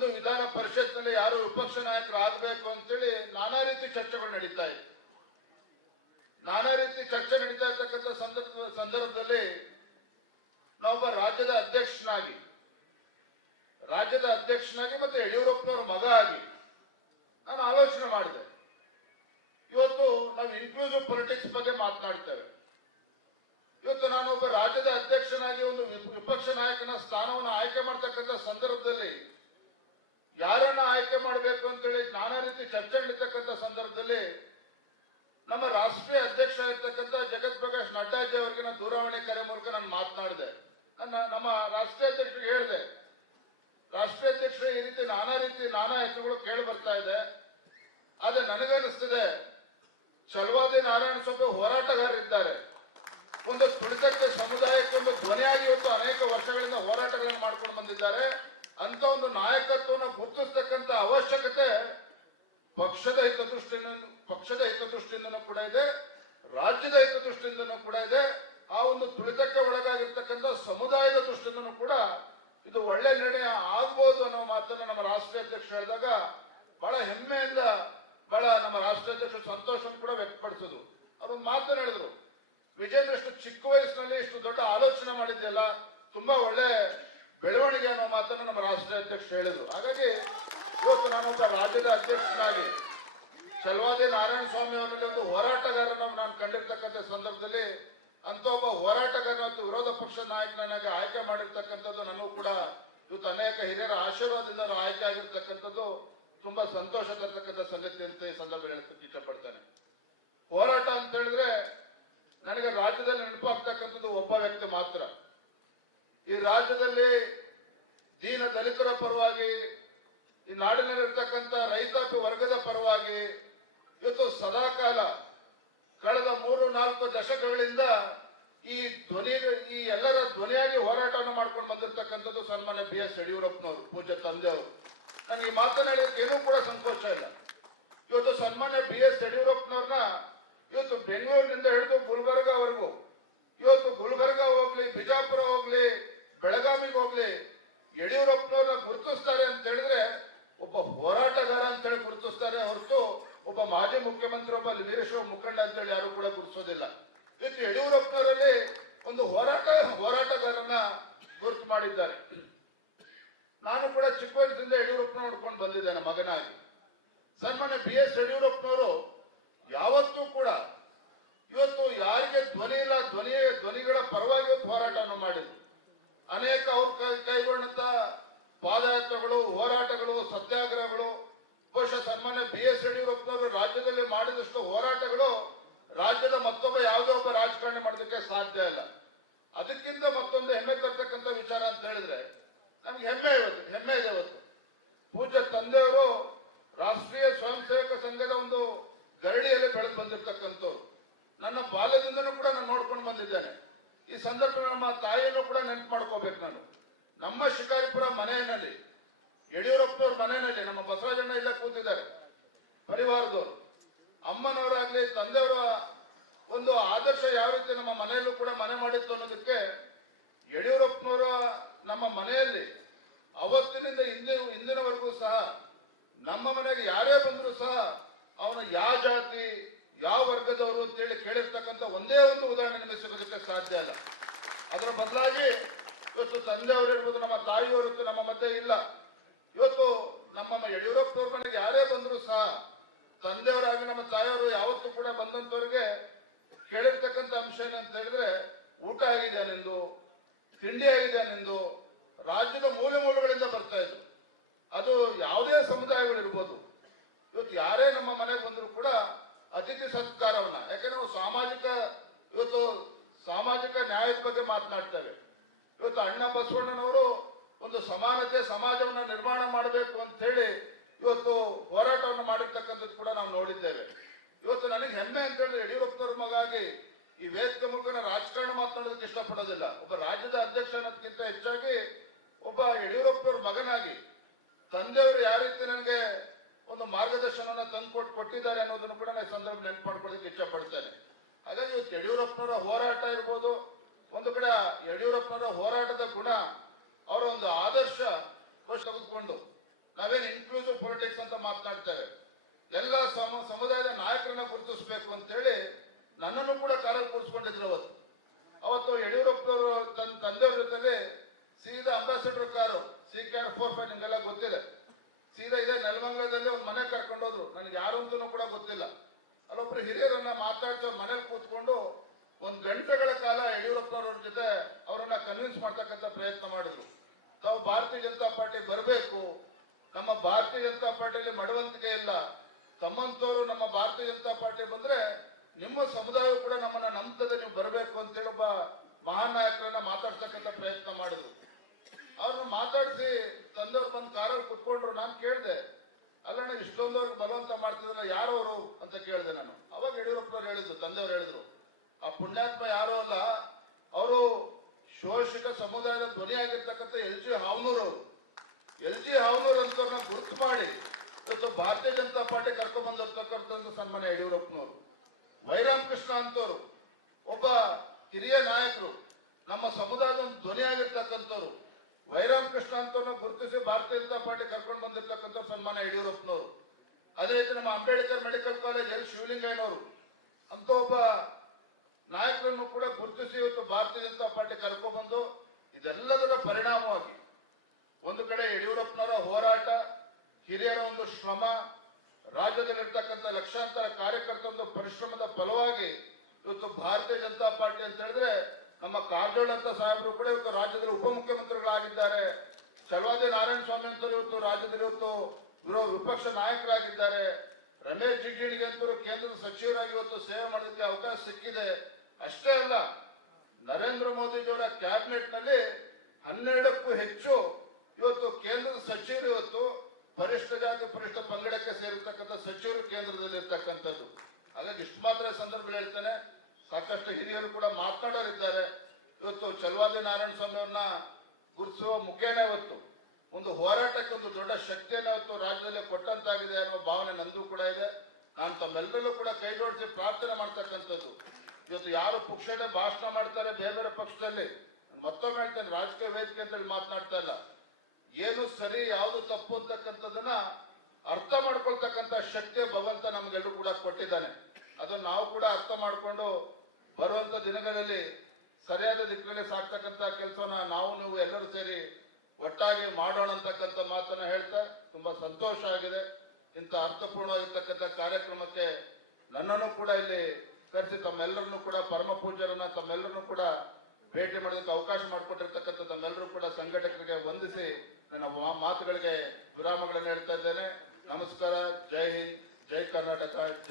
ಒಂದು ವಿಧಾನ ಪರಿಷತ್ನಲ್ಲಿ ಯಾರು ವಿಪಕ್ಷ ನಾಯಕರು ಆಗಬೇಕು ಅಂತೇಳಿ ನಾನಾ ರೀತಿ ಚರ್ಚೆಗಳು ನಡೀತಾ ಇದೆ. ನಾನಾ ರೀತಿ ಚರ್ಚೆ ನಡೀತಾ ಇರ್ತಕ್ಕಂಥ ಸಂದರ್ಭ, ಸಂದರ್ಭದಲ್ಲಿ ನಾವೊಬ್ಬ ರಾಜ್ಯದ ಅಧ್ಯಕ್ಷನಾಗಿ ರಾಜ್ಯದ ಅಧ್ಯಕ್ಷನಾಗಿ ಮತ್ತೆ ಯಡಿಯೂರಪ್ಪನವರ ಮಗ ಆಗಿ ನಾನು ಆಲೋಚನೆ ಮಾಡಿದೆ. ಇವತ್ತು ನಾವು ಇನ್ಕ್ಲೂಸಿವ್ ಪೊಲಿಟಿಕ್ಸ್ ಬಗ್ಗೆ ಮಾತನಾಡ್ತೇವೆ. ಇವತ್ತು ನಾನೊಬ್ಬ ರಾಜ್ಯದ ಅಧ್ಯಕ್ಷನಾಗಿ ಒಂದು ವಿಪಕ್ಷ ನಾಯಕನ ಸ್ಥಾನವನ್ನು ಆಯ್ಕೆ ಮಾಡ್ತಕ್ಕಂಥ ಸಂದರ್ಭದಲ್ಲಿ ಯಾರನ್ನ ಆಯ್ಕೆ ಮಾಡಬೇಕು ಅಂತೇಳಿ ನಾನಾ ರೀತಿ ಚರ್ಚೆ ನಡೀತಕ್ಕಂಥ ಸಂದರ್ಭದಲ್ಲಿ ನಮ್ಮ ರಾಷ್ಟ್ರೀಯ ಅಧ್ಯಕ್ಷ ಆಗಿರ್ತಕ್ಕಂಥ ಜಗತ್ ಪ್ರಕಾಶ್ ನಡ್ಡಾಜಿ ಅವರಿಗೆ ನಾನು ದೂರವಾಣಿ ಕರೆ ಮೂಲಕ ನಾನು ಮಾತನಾಡಿದೆ. ನಮ್ಮ ರಾಷ್ಟ್ರೀಯ ಅಧ್ಯಕ್ಷರಿಗೆ ಹೇಳಿದೆ. ರಾಷ್ಟ್ರೀಯ ಅಧ್ಯಕ್ಷರು ಈ ರೀತಿ ನಾನಾ ರೀತಿ ನಾನಾ ಹೆಸರುಗಳು ಕೇಳಿ ಬರ್ತಾ ಇದೆ. ಆದ್ರೆ ನನಗನ್ನಿಸ್ತದೆ ಚಲವಾದಿ ನಾರಾಯಣ ಸ್ವಾಮಿ ಹೋರಾಟಗಾರರಿದ್ದಾರೆ ಒಂದು ತುಳಿತಕ್ಕೆ ಸಮುದಾಯಕ್ಕೆ ಒಂದು ಧ್ವನಿಯಾಗಿ ಇವತ್ತು ಅನೇಕ ವರ್ಷಗಳಿಂದ ಹೋರಾಟಗಳನ್ನು ಮಾಡ್ಕೊಂಡು ಬಂದಿದ್ದಾರೆ. ಅಂತ ಒಂದು ನಾಯಕತ್ವವನ್ನು ಗುರುತಿಸ್ತಕ್ಕಂಥ ಅವಶ್ಯಕತೆ ಪಕ್ಷದ ಹಿತದೃಷ್ಟಿಯಿಂದ ಪಕ್ಷದ ಹಿತದೃಷ್ಟಿಯಿಂದನೂ ಕೂಡ ಇದೆ, ರಾಜ್ಯದ ಹಿತದೃಷ್ಟಿಯಿಂದನೂ ಕೂಡ ಇದೆ. ಆ ಒಂದು ತುಳಿತಕ್ಕೆ ಒಳಗಾಗಿರ್ತಕ್ಕಂಥ ಸಮುದಾಯದ ದೃಷ್ಟಿಯಿಂದನೂ ಕೂಡ ಇದು ಒಳ್ಳೆ ನಿರ್ಣಯ ಆಗ್ಬೋದು ಅನ್ನೋ ಮಾತನ್ನ ನಮ್ಮ ರಾಷ್ಟ್ರೀಯ ಅಧ್ಯಕ್ಷ ಹೇಳಿದಾಗ ಬಹಳ ಹೆಮ್ಮೆಯಿಂದ ಬಹಳ ನಮ್ಮ ರಾಷ್ಟ್ರೀಯ ಅಧ್ಯಕ್ಷ ಸಂತೋಷವನ್ನು ಕೂಡ ವ್ಯಕ್ತಪಡಿಸಿದ್ರು. ಅವರು ಮಾತನ್ನ ಹೇಳಿದ್ರು ವಿಜೇಂದ್ರ ಇಷ್ಟು ಚಿಕ್ಕ ವಯಸ್ಸಿನಲ್ಲಿ ಇಷ್ಟು ದೊಡ್ಡ ಆಲೋಚನೆ ಮಾಡಿದ್ದೆಲ್ಲ ತುಂಬಾ ಒಳ್ಳೆ ಬೆಳವಣಿಗೆ ಅನ್ನೋ ಮಾತನ್ನು ನಮ್ಮ ರಾಷ್ಟ್ರೀಯ ಅಧ್ಯಕ್ಷರು ಹೇಳಿದ್ರು. ಹಾಗಾಗಿ ಇವತ್ತು ನಾನೊಬ್ಬ ರಾಜ್ಯದ ಅಧ್ಯಕ್ಷನಾಗಿ ಚಲವಾದಿ ನಾರಾಯಣ ಸ್ವಾಮಿ ಅವರಲ್ಲಿ ಒಂದು ಹೋರಾಟಗಾರನ ನಾನು ಕಂಡಿರ್ತಕ್ಕಂಥ ಸಂದರ್ಭದಲ್ಲಿ ಅಂತ ಒಬ್ಬ ಹೋರಾಟಗಾರ ಮತ್ತು ವಿರೋಧ ಪಕ್ಷದ ನಾಯಕನಾಗಿ ಆಯ್ಕೆ ಮಾಡಿರ್ತಕ್ಕಂಥದ್ದು ನನಗೂ ಕೂಡ ಇವತ್ತು ಅನೇಕ ಹಿರಿಯರ ಆಶೀರ್ವಾದದಿಂದ ಆಯ್ಕೆ ಆಗಿರ್ತಕ್ಕಂಥದ್ದು ತುಂಬಾ ಸಂತೋಷ ತರ್ತಕ್ಕಂಥ ಸಂಗತಿ ಅಂತ ಈ ಸಂದರ್ಭ ಹೇಳಕ್ಕೆ ಇಷ್ಟಪಡ್ತಾನೆ. ಹೋರಾಟ ಅಂತ ಹೇಳಿದ್ರೆ ನನಗೆ ರಾಜ್ಯದಲ್ಲಿ ನೆನಪಾಗ್ತಕ್ಕಂಥದ್ದು ಒಬ್ಬ ವ್ಯಕ್ತಿ ಮಾತ್ರ. ಈ ರಾಜ್ಯದಲ್ಲಿ ದೀನ ದಲಿತರ ಪರವಾಗಿ, ಈ ನಾಡಿನಲ್ಲಿರ್ತಕ್ಕಂಥ ರೈತಾಪಿ ವರ್ಗದ ಪರವಾಗಿ ಇವತ್ತು ಸದಾಕಾಲ ಕಳೆದ ಮೂರು, ನಾಲ್ಕು ದಶಕಗಳಿಂದ ಈ ಧ್ವನಿ, ಈ ಎಲ್ಲರ ಧ್ವನಿಯಾಗಿ ಹೋರಾಟವನ್ನು ಮಾಡ್ಕೊಂಡು ಬಂದಿರತಕ್ಕಂಥದ್ದು ಸನ್ಮಾನ್ಯ ಬಿ ಎಸ್ ಯಡಿಯೂರಪ್ಪನವರು, ಪೂಜ್ಯ ತಂದೆಯವರು. ನನಗೆ ಈ ಮಾತನಾಡಲಿಕ್ಕೆ ಏನೂ ಕೂಡ ಸಂಕೋಚ ಇಲ್ಲ. ಇವತ್ತು ಸನ್ಮಾನ್ಯ ಬಿ ಎಸ್ ಯಡಿಯೂರಪ್ಪನವ್ರನ್ನ ಇವತ್ತು ಬೆಂಗಳೂರಿನಿಂದ ಹಿಡಿದು ಗುಲ್ಬರ್ಗಾವರೆಗೂ, ಇವತ್ತು ಗುಲ್ಬರ್ಗಾ ಹೋಗ್ಲಿ, ಬಿಜಾಪುರ ಹೋಗ್ಲಿ ಬೆಳಗಾವಿಗೆ ಹೋಗ್ಲಿ, ಯಡಿಯೂರಪ್ಪನವ್ರನ್ನ ಗುರುತಿಸ್ತಾರೆ ಅಂತ ಹೇಳಿದ್ರೆ ಒಬ್ಬ ಹೋರಾಟಗಾರ ಅಂತ ಹೇಳಿ ಗುರುತಿಸ್ತಾರೆ ಹೊರತು ಒಬ್ಬ ಮಾಜಿ ಮುಖ್ಯಮಂತ್ರಿ, ಒಬ್ಬ ವೀರಶೈವ ಮುಖಂಡ ಅಂತ ಹೇಳಿ ಯಾರು ಕೂಡ ಗುರುತಿಸೋದಿಲ್ಲ. ಇವತ್ತು ಯಡಿಯೂರಪ್ಪನವರಲ್ಲಿ ಒಂದು ಹೋರಾಟ ಹೋರಾಟಗಾರನ ಗುರುತು ಮಾಡಿದ್ದಾರೆ. ನಾನು ಕೂಡ ಚಿಕ್ಕ ವಯಸ್ಸಿಂದ ಯಡಿಯೂರಪ್ಪನ ನೋಡ್ಕೊಂಡು ಬಂದಿದ್ದೇನೆ ಮಗನಾಗಿ. ಸನ್ಮಾನ್ಯ ಬಿ ಎಸ್ ಯಡಿಯೂರಪ್ಪನವರು ಯಾವತ್ತೂ ಕೂಡ ಇವತ್ತು ಯಾರಿಗೆ ಧ್ವನಿ ಇಲ್ಲ ಧ್ವನಿ ಧ್ವನಿಗಳ ಪರವಾಗಿ ಇವತ್ತು ಹೋರಾಟವನ್ನು ಮಾಡಿದ್ರು ಅನೇಕ ಅವ್ರ ಕೈಗೊಂಡಂತ ಪಾದಯಾತ್ರೆಗಳು, ಹೋರಾಟಗಳು, ಸತ್ಯಾಗ್ರಹಗಳು, ಬಹುಶಃ ಸನ್ಮಾನ್ಯ ಬಿ ಎಸ್ ಯಡಿಯೂರಪ್ಪನವರು ರಾಜ್ಯದಲ್ಲಿ ಮಾಡಿದಷ್ಟು ಹೋರಾಟಗಳು ರಾಜ್ಯದ ಮತ್ತೊಬ್ಬ ಯಾವುದೋ ಒಬ್ಬ ರಾಜಕಾರಣಿ ಮಾಡೋದಕ್ಕೆ ಸಾಧ್ಯ ಇಲ್ಲ. ಅದಕ್ಕಿಂತ ಮತ್ತೊಂದು ಹೆಮ್ಮೆ ತರ್ತಕ್ಕಂಥ ವಿಚಾರ ಅಂತ ಹೇಳಿದ್ರೆ, ನಮ್ಗೆ ಹೆಮ್ಮೆ ಇವತ್ತು, ಹೆಮ್ಮೆ ಇದೆ ಇವತ್ತು. ಪೂಜ್ಯ ತಂದೆಯವರು ರಾಷ್ಟ್ರೀಯ ಸ್ವಯಂ ಸೇವಕ ಸಂಘದ ಒಂದು ಗರಡಿಯಲ್ಲಿ ಬೆಳೆದು ಬಂದಿರತಕ್ಕಂಥವ್ರು ನನ್ನ ಬಾಲ್ಯದಿಂದನೂ ಕೂಡ ನಾನು ನೋಡ್ಕೊಂಡು ಬಂದಿದ್ದೇನೆ ಈ ಸಂದರ್ಭ ನಮ್ಮ ತಾಯಿಯನ್ನು ಕೂಡ ನೆನಪು ಮಾಡ್ಕೋಬೇಕು ನಾನು. ನಮ್ಮ ಶಿಕಾರಿಪುರ ಮನೆಯಲ್ಲಿ ಯಡಿಯೂರಪ್ಪನವ್ರ ಮನೆಯಲ್ಲಿ, ನಮ್ಮ ಬಸವರಾಜಣ್ಣ ಇಲ್ಲ ಕೂತಿದ್ದಾರೆ, ಪರಿವಾರದವರು. ಅಮ್ಮನವರಾಗ್ಲಿ, ತಂದೆಯವರ ಒಂದು ಆದರ್ಶ ಯಾವ ರೀತಿ ನಮ್ಮ ಮನೆಯಲ್ಲೂ ಕೂಡ ಮನೆ ಮಾಡಿತ್ತು ಅನ್ನೋದಕ್ಕೆ ಯಡಿಯೂರಪ್ಪನವರ ನಮ್ಮ ಮನೆಯಲ್ಲಿ ಅವತ್ತಿನಿಂದ ಇಂದಿನ ಇಂದಿನವರೆಗೂ ಸಹ ನಮ್ಮ ಮನೆಗೆ ಯಾರೇ ಬಂದರೂ ಸಹ ಅವನ ಯಾವ ಜಾತಿ ಯಾವ ವರ್ಗದವರು ಅಂತೇಳಿ ಕೇಳಿರ್ತಕ್ಕಂಥ ಒಂದೇ ಒಂದು ಉದಾಹರಣೆ ನಿಮಗೆ ಸಿಗೋದಕ್ಕೆ ಸಾಧ್ಯ ಇಲ್ಲ ಅದರ ಬದಲಾಗಿ ಇವತ್ತು ತಂದೆಯವರು ಇರ್ಬೋದು, ನಮ್ಮ ತಾಯಿಯವರು ನಮ್ಮ ಮಧ್ಯೆ ಇಲ್ಲ. ಇವತ್ತು ನಮ್ಮ ಯಡಿಯೂರಪ್ಪನವ್ರ ಮನೆಗೆ ಯಾರೇ ಬಂದರೂ ಸಹ ತಂದೆಯವರಾಗಿ ನಮ್ಮ ತಾಯಿಯವರು ಯಾವತ್ತೂ ಕೂಡ ಬಂದಂತವ್ರಿಗೆ ಕೇಳಿರ್ತಕ್ಕಂಥ ಅಂಶ ಏನಂತ ಹೇಳಿದ್ರೆ ಊಟ ಆಗಿದೆ ನಿಂದು ತಿಂಡಿ ಆಗಿದೆ ನಿಂದು ರಾಜ್ಯದ ಮೂಲೆ ಮೂಲಗಳಿಂದ ಬರ್ತಾ ಇದ್ರು. ಅದು ಯಾವುದೇ ಸಮುದಾಯಗಳಿರ್ಬೋದು ಇವತ್ತು ಯಾರೇ ನಮ್ಮ ಮನೆಗೆ ಬಂದರೂ ಕೂಡ ಅತಿಥಿ ಸತ್ಕಾರವನ್ನ. ಯಾಕಂದ್ರೆ ನಾವು ಸಾಮಾಜಿಕ, ಇವತ್ತು ಸಾಮಾಜಿಕ ನ್ಯಾಯದ ಬಗ್ಗೆ ಮಾತನಾಡ್ತೇವೆ. ಇವತ್ತು ಅಣ್ಣ ಬಸವಣ್ಣನವರು ಒಂದು ಸಮಾನತೆ ಸಮಾಜವನ್ನ ನಿರ್ಮಾಣ ಮಾಡಬೇಕು ಅಂತ ಹೇಳಿ ಇವತ್ತು ಹೋರಾಟವನ್ನು ಮಾಡಿರ್ತಕ್ಕಂಥದ್ದು ಕೂಡ ನಾವು ನೋಡಿದ್ದೇವೆ. ಇವತ್ತು ನನಗೆ ಹೆಮ್ಮೆ ಅಂತ ಹೇಳಿದ್ರೆ ಯಡಿಯೂರಪ್ಪನವ್ರ ಮಗಾಗಿ ಈ ವೇದಿಕೆ ಮುಖನ ರಾಜಕಾರಣ ಮಾತನಾಡೋದಕ್ಕೆ ಇಷ್ಟಪಡೋದಿಲ್ಲ. ಒಬ್ಬ ರಾಜ್ಯದ ಅಧ್ಯಕ್ಷ ಅನ್ನೋದಕ್ಕಿಂತ ಹೆಚ್ಚಾಗಿ ಒಬ್ಬ ಯಡಿಯೂರಪ್ಪನವ್ರ ಮಗನಾಗಿ ತಂದೆಯವರು ಯಾವ ರೀತಿ ನನಗೆ ಮಾರ್ಗದರ್ಶನವನ್ನ ತಂದುಕೊಟ್ಟು ಕೊಟ್ಟಿದ್ದಾರೆ ಅನ್ನೋದನ್ನು ಕೂಡ ನಾನು ಸಂದರ್ಭ ನೆನಪು ಮಾಡ್ಕೊಳ್ಳೋದಕ್ಕೆ ಇಷ್ಟಪಡ್ತೇನೆ. ಹಾಗಾಗಿ ಇವತ್ತು ಯಡಿಯೂರಪ್ಪನವರ ಹೋರಾಟ ಇರ್ಬೋದು, ಒಂದು ಕಡೆ ಯಡಿಯೂರಪ್ಪನವರ ಹೋರಾಟದ ಗುಣ, ಅವರ ಒಂದು ಆದರ್ಶ ತೆಗೆದುಕೊಂಡು ನಾವೇನು ಇನ್ಕ್ಲೂಸಿವ್ ಪೊಲಿಟಿಕ್ಸ್ ಅಂತ ಮಾತನಾಡ್ತೇವೆ. ಎಲ್ಲ ಸಮ ಸಮುದಾಯದ ನಾಯಕರನ್ನ ಗುರುತಿಸಬೇಕು ಅಂತೇಳಿ ನನ್ನನ್ನು ಕೂಡ ಕಾರಲ್ಲಿ ಕೂರಿಸ್ಕೊಂಡಿದ್ರು ಅವತ್ತು ಅವತ್ತು ಯಡಿಯೂರಪ್ಪನವರು ತನ್ನ ತಂದೆಯವ್ರ ಜೊತೆಲಿ ಸೀದಾ ambassador car C K R four five ನಿಮಗೆಲ್ಲ ಗೊತ್ತಿದೆ. ಸೀದಾ ಇದೆ ನೆಲಮಂಗಲದಲ್ಲಿ ಒಂದು ಮನೆ ಕರ್ಕೊಂಡು ಹೋದ್ರು. ನನಗೆ ಯಾರು ಅಂತೂ ಕೂಡ ಗೊತ್ತಿಲ್ಲ. ಅಲ್ಲೊಬ್ರು ಹಿರಿಯರನ್ನ ಮಾತಾಡ್ತಾ ಮನೇಲಿ ಕೂತ್ಕೊಂಡು ಒಂದ್ ಗಂಟೆಗಳ ಕಾಲ ಯಡಿಯೂರಪ್ಪನವ್ರ ಜೊತೆ ಅವರನ್ನ ಕನ್ವಿನ್ಸ್ ಮಾಡ್ತಕ್ಕಂಥ ಪ್ರಯತ್ನ ಮಾಡಿದ್ರು. ತಾವು ಭಾರತೀಯ ಜನತಾ ಪಾರ್ಟಿ ಬರಬೇಕು. ನಮ್ಮ ಭಾರತೀಯ ಜನತಾ ಪಾರ್ಟಿಯಲ್ಲಿ ಮಡವಂತಿಕೆ ಇಲ್ಲ. ತಮ್ಮಂತವರು ನಮ್ಮ ಭಾರತೀಯ ಜನತಾ ಪಾರ್ಟಿ ಬಂದ್ರೆ ನಿಮ್ಮ ಸಮುದಾಯ ಕೂಡ ನಮ್ಮನ್ನ ನಂಬ್ತದೆ ನೀವು ಬರಬೇಕು ಅಂತೇಳಿ ಒಬ್ಬ ಮಹಾನ್ ನಾಯಕರನ್ನ ಮಾತಾಡ್ತಕ್ಕಂಥ ಪ್ರಯತ್ನ ಮಾಡಿದ್ರು. ಅವ್ರನ್ನ ಮಾತಾಡಿಸಿ ತಂದೆ ಬಂದು ಕಾರಲ್ಲಿ ಕುತ್ಕೊಂಡ್ರು, ನಾನು ಕೇಳಿದೆ, ಅಲ್ಲಣ್ಣ ಇಷ್ಟೊಂದವ್ರಿಗೆ ಬಲವಂತ ಮಾಡ್ತಿದ್ರ, ಯಾರವರು? ಅಂತ ಕೇಳಿದೆ ನಾನು. ಅವಾಗ ಯಡಿಯೂರಪ್ಪನವ್ರು ಹೇಳಿದ್ರು, ತಂದೆಯವ್ರು ಹೇಳಿದ್ರು, ಆ ಪುಣ್ಯಾತ್ಮ ಯಾರು ಅಲ್ಲ, ಅವರು ಶೋಷಿತ ಸಮುದಾಯದ ಧ್ವನಿ ಆಗಿರ್ತಕ್ಕಂಥ ಎಲ್ ಜಿ ಹಾವನೂರು ಅವರು. ಎಲ್ ಜಿ ಹಾವನೂರು ಅಂತವ್ರನ್ನ ಗುರುತು ಮಾಡಿ, ಇವತ್ತು ಭಾರತೀಯ ಜನತಾ ಪಾರ್ಟಿ ಕರ್ಕೊಂಡ್ ಬಂದಿರ್ತಕ್ಕಂಥ ಸನ್ಮಾನ್ಯ ಯಡಿಯೂರಪ್ಪನವರು. ವೈರಾಮ್ ಕೃಷ್ಣ ಅಂತವ್ರು, ಒಬ್ಬ ಹಿರಿಯ ನಾಯಕರು, ನಮ್ಮ ಸಮುದಾಯದ ಧ್ವನಿ ಧ್ವನಿಯಾಗಿರ್ತಕ್ಕಂಥವ್ರು ವೈರಾಮ್ ಕೃಷ್ಣ ಅಂತವ್ರನ್ನ ಗುರುತಿಸಿ ಭಾರತೀಯ ಜನತಾ ಪಾರ್ಟಿ ಕರ್ಕೊಂಡು ಬಂದಿರ್ತಕ್ಕಂಥ ಸನ್ಮಾನ ಯಡಿಯೂರಪ್ಪನವರು. ಅದೇ ರೀತಿ ನಮ್ಮ ಅಂಬೇಡ್ಕರ್ ಮೆಡಿಕಲ್ ಕಾಲೇಜ್ ಎಲ್ ಶಿವಲಿಂಗಯ್ಯನವರು. ಅಂತ ಒಬ್ಬ ನಾಯಕರನ್ನು ಕೂಡ ಗುರುತಿಸಿ ಇವತ್ತು ಭಾರತೀಯ ಜನತಾ ಪಾರ್ಟಿ ಕರ್ಕೊಂಡ್ಬಂದು ಇದೆಲ್ಲದರ ಪರಿಣಾಮವಾಗಿ ಒಂದು ಕಡೆ ಯಡಿಯೂರಪ್ಪನವರ ಹೋರಾಟ, ಹಿರಿಯರ ಒಂದು ಶ್ರಮ, ರಾಜ್ಯದಲ್ಲಿರ್ತಕ್ಕಂಥ ಲಕ್ಷಾಂತರ ಕಾರ್ಯಕರ್ತರ ಒಂದು ಪರಿಶ್ರಮದ ಫಲವಾಗಿ ಇವತ್ತು ಭಾರತೀಯ ಜನತಾ ಪಾರ್ಟಿ ಅಂತ ಹೇಳಿದ್ರೆ ನಮ್ಮ ಕಾರಜೋಳ ಅಂತ ಸಾಹೇಬರು ಕೂಡ ಇವತ್ತು ರಾಜ್ಯದಲ್ಲಿ ಉಪಮುಖ್ಯಮಂತ್ರಿಗಳಾಗಿದ್ದಾರೆ. ಚಲವಾದಿ ನಾರಾಯಣ ಸ್ವಾಮಿ ಅಂತ ಇವತ್ತು ರಾಜ್ಯದಲ್ಲಿ ಇವತ್ತು ವಿರೋಧ ವಿಪಕ್ಷ ನಾಯಕರಾಗಿದ್ದಾರೆ. ರಮೇಶ್ ಜಿಗಜಿಣಿಗೆ ಅಂತವರು ಕೇಂದ್ರದ ಸಚಿವರಾಗಿ ಇವತ್ತು ಸೇವೆ ಮಾಡೋದಕ್ಕೆ ಅವಕಾಶ ಸಿಕ್ಕಿದೆ. ಅಷ್ಟೇ ಅಲ್ಲ, ನರೇಂದ್ರ ಮೋದಿಜಿಯವರ ಕ್ಯಾಬಿನೆಟ್ನಲ್ಲಿ ಹನ್ನೆರಡಕ್ಕೂ ಹೆಚ್ಚು ಇವತ್ತು ಕೇಂದ್ರದ ಸಚಿವರು ಇವತ್ತು ಪರಿಷ್ಠ ಜಾತಿ, ಪರಿಷ್ಠ ಪಂಗಡಕ್ಕೆ ಸೇರಿರ್ತಕ್ಕಂಥ ಸಚಿವರು ಕೇಂದ್ರದಲ್ಲಿ ಇರ್ತಕ್ಕಂಥದ್ದು ಹಾಗಾಗಿ ಇಷ್ಟು ಮಾತ್ರ ಸಂದರ್ಭ ಹೇಳ್ತೇನೆ. ಸಾಕಷ್ಟು ಹಿರಿಯರು ಕೂಡ ಮಾತನಾಡೋರಿದ್ದಾರೆ. ಇವತ್ತು ಚಲವಾದಿ ನಾರಾಯಣ ಸ್ವಾಮಿ ಅವ್ರನ್ನ ಗುರುತಿಸುವ ಮುಖೇನ ಇವತ್ತು, ಒಂದು ಹೋರಾಟಕ್ಕೆ ಒಂದು ದೊಡ್ಡ ಶಕ್ತಿಯನ್ನು ಇವತ್ತು ರಾಜ್ಯದಲ್ಲಿ ಕೊಟ್ಟಂತಾಗಿದೆ ಅನ್ನೋ ಭಾವನೆ ನಂದು ಕೂಡ ಇದೆ. ನಾನು ತಮ್ಮೆಲ್ಲರಲ್ಲೂ ಕೂಡ ಕೈ ಜೋಡಿಸಿ ಪ್ರಾರ್ಥನೆ ಮಾಡ್ತಕ್ಕಂಥದ್ದು. ಇವತ್ತು ಯಾರು ಪಕ್ಷದ ಭಾಷಣ ಮಾಡ್ತಾರೆ ಬೇರೆ ಬೇರೆ ಪಕ್ಷದಲ್ಲಿ ಮತ್ತೊಮ್ಮೆ ಹೇಳ್ತೇನೆ, ರಾಜಕೀಯ ವೇದಿಕೆ ಅಂತೇಳಿ ಮಾತನಾಡ್ತಾ ಇಲ್ಲ. ಏನು ಸರಿ, ಯಾವುದು ತಪ್ಪು ಅಂತಕ್ಕಂಥದ್ದನ್ನ ಅರ್ಥ ಮಾಡ್ಕೊಳ್ತಕ್ಕಂಥ ಶಕ್ತಿ ಭಗವಂತ ನಮ್ಗೆಲ್ಲರೂ ಕೂಡ ಕೊಟ್ಟಿದ್ದಾನೆ. ಅದನ್ನ ನಾವು ಕೂಡ ಅರ್ಥ ಮಾಡ್ಕೊಂಡು ಬರುವಂತ ದಿನಗಳಲ್ಲಿ ಸರಿಯಾದ ದಿಕ್ಕಿನಲ್ಲಿ ಸಾಕ್ತಕ್ಕಂತ ಕೆಲಸವನ್ನ ನಾವು, ನೀವು ಎಲ್ಲರೂ ಸೇರಿ ಒಟ್ಟಾಗಿ ಮಾಡೋಣ ಅಂತಕ್ಕಂಥ ಮಾತನ್ನ ಹೇಳ್ತಾ ತುಂಬಾ ಸಂತೋಷ ಆಗಿದೆ. ಇಂಥ ಅರ್ಥಪೂರ್ಣವಾಗಿರ್ತಕ್ಕಂಥ ಕಾರ್ಯಕ್ರಮಕ್ಕೆ ನನ್ನನ್ನು ಕೂಡ ಇಲ್ಲಿ ಕರೆಸಿ, ತಮ್ಮೆಲ್ಲರನ್ನು ಕೂಡ ಪರಮ ಪೂಜರನ್ನ ತಮ್ಮೆಲ್ಲರನ್ನು ಕೂಡ ಭೇಟಿ ಮಾಡೋದಕ್ಕೆ ಅವಕಾಶ ಮಾಡಿಕೊಟ್ಟಿರ್ತಕ್ಕಂಥ ತಮ್ಮೆಲ್ಲರೂ ಕೂಡ ಸಂಘಟಕರಿಗೆ ವಂದಿಸಿ ನನ್ನ ಮಾತುಗಳಿಗೆ ವಿರಾಮಗಳನ್ನು ಹೇಳ್ತಾ ಇದ್ದೇನೆ. ನಮಸ್ಕಾರ, ಜೈ ಹಿಂದ್, ಜೈ ಕರ್ನಾಟಕ, ಜೈ